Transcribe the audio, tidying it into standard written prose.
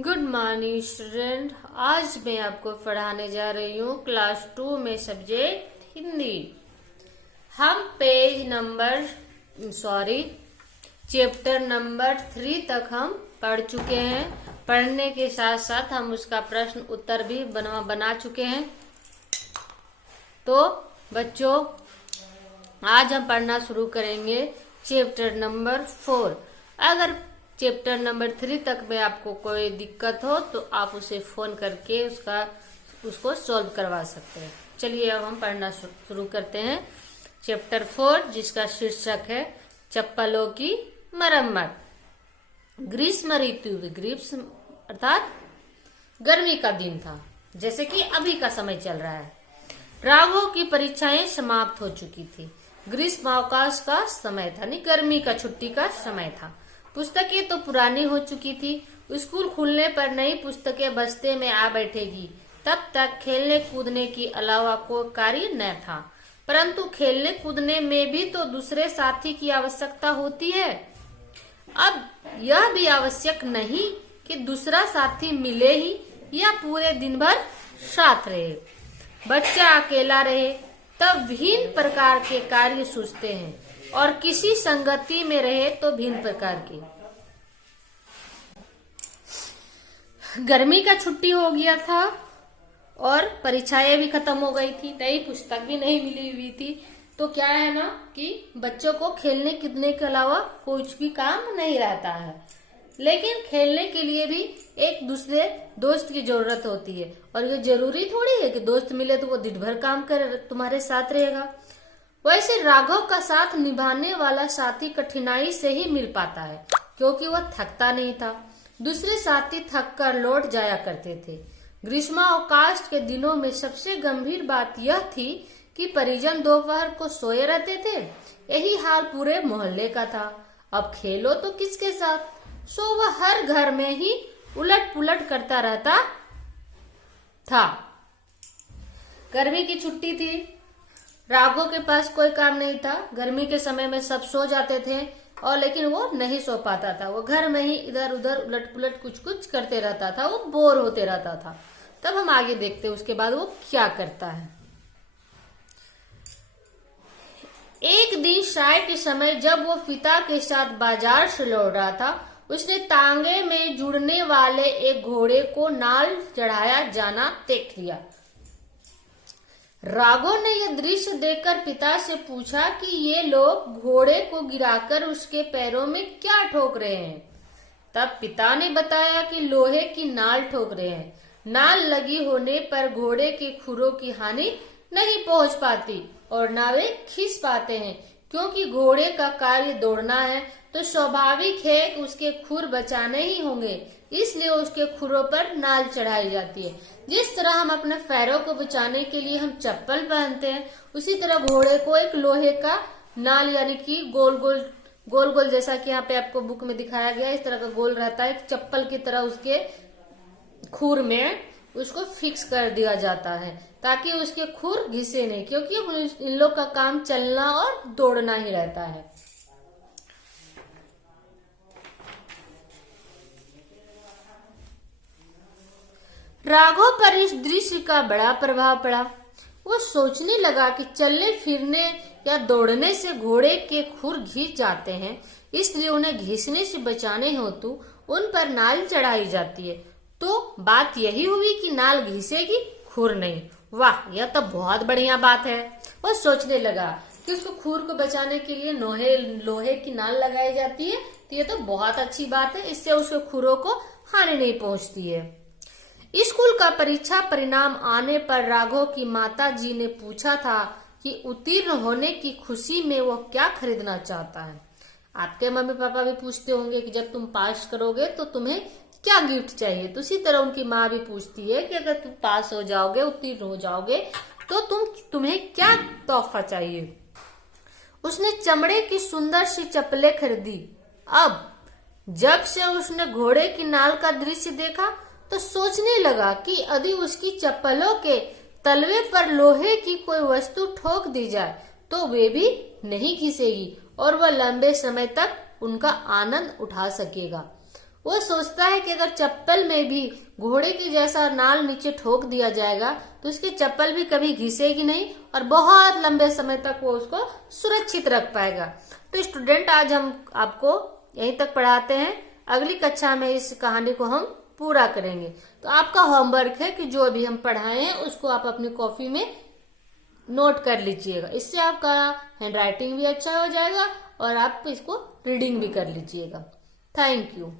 Good morning student. आज मैं आपको पढ़ाने जा रही हूँ क्लास 2 में सब्जेक्ट हिंदी। हम चैप्टर नंबर 3 तक हम पढ़ चुके हैं। पढ़ने के साथ साथ हम उसका प्रश्न उत्तर भी बना चुके हैं। तो बच्चों, आज हम पढ़ना शुरू करेंगे चैप्टर नंबर 4। अगर चैप्टर नंबर 3 तक में आपको कोई दिक्कत हो तो आप उसे फोन करके उसको सॉल्व करवा सकते हैं। चलिए अब हम पढ़ना शुरू करते हैं चैप्टर 4, जिसका शीर्षक है चप्पलों की मरम्मत। ग्रीष्म ऋतु, ग्रीष्म अर्थात गर्मी का दिन था, जैसे कि अभी का समय चल रहा है। राघव की परीक्षाएं समाप्त हो चुकी थी। ग्रीष्म अवकाश का समय था, नहीं गर्मी का छुट्टी का समय था। पुस्तकें तो पुरानी हो चुकी थी। स्कूल खुलने पर नई पुस्तकें बस्ते में आ बैठेगी। तब तक खेलने कूदने के अलावा कोई कार्य न था। परंतु खेलने कूदने में भी तो दूसरे साथी की आवश्यकता होती है। अब यह भी आवश्यक नहीं कि दूसरा साथी मिले ही या पूरे दिन भर साथ रहे। बच्चा अकेला रहे तब विभिन्न प्रकार के कार्य सूझते हैं, और किसी संगति में रहे तो भिन्न प्रकार के। गर्मी का छुट्टी हो गया था और परीक्षाएं भी खत्म हो गई थी, नई पुस्तक भी नहीं मिली हुई थी। तो क्या है ना कि बच्चों को खेलने कूदने के अलावा कुछ भी काम नहीं रहता है। लेकिन खेलने के लिए भी एक दूसरे दोस्त की जरूरत होती है, और ये जरूरी थोड़ी है कि दोस्त मिले तो वो दिन भर काम कर तुम्हारे साथ रहेगा। वैसे राघव का साथ निभाने वाला साथी कठिनाई से ही मिल पाता है, क्योंकि वह थकता नहीं था। दूसरे साथी थक कर लौट जाया करते थे। ग्रीष्मावकाश के दिनों में सबसे गंभीर बात यह थी कि परिजन दोपहर को सोए रहते थे। यही हाल पूरे मोहल्ले का था। अब खेलो तो किसके साथ, सो वह हर घर में ही उलट पुलट करता रहता था। गर्मी की छुट्टी थी, राघव के पास कोई काम नहीं था। गर्मी के समय में सब सो जाते थे, और लेकिन वो नहीं सो पाता था। वो घर में ही इधर उधर उलट पुलट कुछ कुछ करते रहता था। वो बोर होते रहता था। तब हम आगे देखते हैं उसके बाद वो क्या करता है। एक दिन शाम के समय जब वो पिता के साथ बाजार से लौट रहा था, उसने तांगे में जुड़ने वाले एक घोड़े को नाल चढ़ाया जाना देख लिया। राघव ने यह दृश्य देखकर पिता से पूछा कि ये लोग घोड़े को गिराकर उसके पैरों में क्या ठोक रहे हैं। तब पिता ने बताया कि लोहे की नाल ठोक रहे हैं। नाल लगी होने पर घोड़े के खुरों की हानि नहीं पहुंच पाती और ना वे खींच पाते हैं, क्योंकि घोड़े का कार्य दौड़ना है, तो स्वाभाविक है कि उसके खुर बचाने ही होंगे। इसलिए उसके खुरों पर नाल चढ़ाई जाती है। जिस तरह हम अपने पैरों को बचाने के लिए हम चप्पल पहनते हैं, उसी तरह घोड़े को एक लोहे का नाल, यानी कि गोल गोल जैसा कि यहाँ पे आपको बुक में दिखाया गया, इस तरह का गोल रहता है, एक चप्पल की तरह उसके खुर में उसको फिक्स कर दिया जाता है, ताकि उसके खुर घिसे नहीं, क्योंकि इन लोग का काम चलना और दौड़ना ही रहता है। राघव पर इस दृश्य का बड़ा प्रभाव पड़ा। वो सोचने लगा कि चलने फिरने या दौड़ने से घोड़े के खुर घिस जाते हैं, इसलिए उन्हें घिसने से बचाने हेतु उन पर नाल चढ़ाई जाती है। तो बात यही हुई कि नाल घिसेगी, खुर नहीं। वाह, यह तो बहुत बढ़िया बात है। वो सोचने लगा कि उसको खुर को बचाने के लिए लोहे की नाल लगाई जाती है, तो ये तो बहुत अच्छी बात है। इससे उसके खुरों को हानि नहीं पहुंचती है। स्कूल का परीक्षा परिणाम आने पर राघव की माता जी ने पूछा था कि उत्तीर्ण होने की खुशी में वो क्या खरीदना चाहता है। आपके मम्मी पापा भी पूछते होंगे कि जब तुम पास करोगे तो तुम्हें क्या गिफ्ट चाहिए। तो उसी तरह उनकी माँ भी पूछती है कि अगर तुम पास हो जाओगे, उत्तीर्ण हो जाओगे, तो तुम्हें क्या तोहफा चाहिए। उसने चमड़े की सुंदर सी चप्पलें खरीदी। अब जब से उसने घोड़े की नाल का दृश्य देखा तो सोचने लगा कि यदि उसकी चप्पलों के तलवे पर लोहे की कोई वस्तु ठोक दी जाए तो वे भी नहीं घिसेगी और वह लंबे समय तक उनका आनंद उठा सकेगा। वो सोचता है कि अगर चप्पल में भी घोड़े की जैसा नाल नीचे ठोक दिया जाएगा तो उसकी चप्पल भी कभी घिसेगी नहीं और बहुत लंबे समय तक वो उसको सुरक्षित रख पाएगा। तो स्टूडेंट, आज हम आपको यहीं तक पढ़ाते हैं। अगली कक्षा में इस कहानी को हम पूरा करेंगे। तो आपका होमवर्क है कि जो अभी हम पढ़ाए हैं उसको आप अपनी कॉपी में नोट कर लीजिएगा। इससे आपका हैंडराइटिंग भी अच्छा हो जाएगा और आप इसको रीडिंग भी कर लीजिएगा। Thank you.